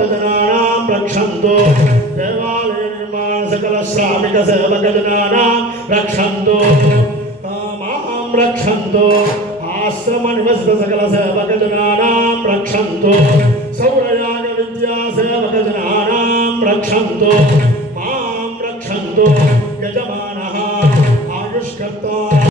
भक्तजनानां रक्षन्तु देवालय निर्माण सकल श्रामिक सेवक जनानां रक्षन्तु मां रक्षन्तु आश्रम निवसित सकल सेवक जनानां रक्षन्तु सौरयाग विद्या सेवक जनानां रक्षन्तु मां रक्षन्तु यजमानः आयुष्कर्ता